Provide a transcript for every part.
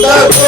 Thank you.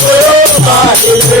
குரு பாடிது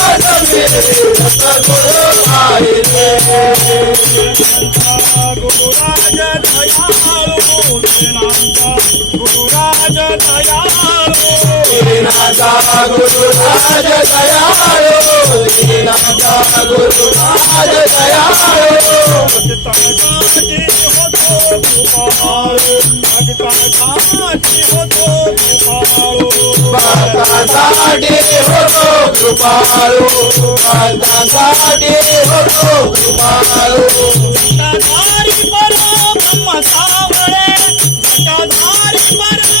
गुरु आए गुरु राजा गुरु राजा दयालु नादा गुरु गुरु राजा हो हो कृपाळू माणसासाठी होतो कृपाळू सत्ताधारी पर ब्रह्म सावळे सत्ताधारी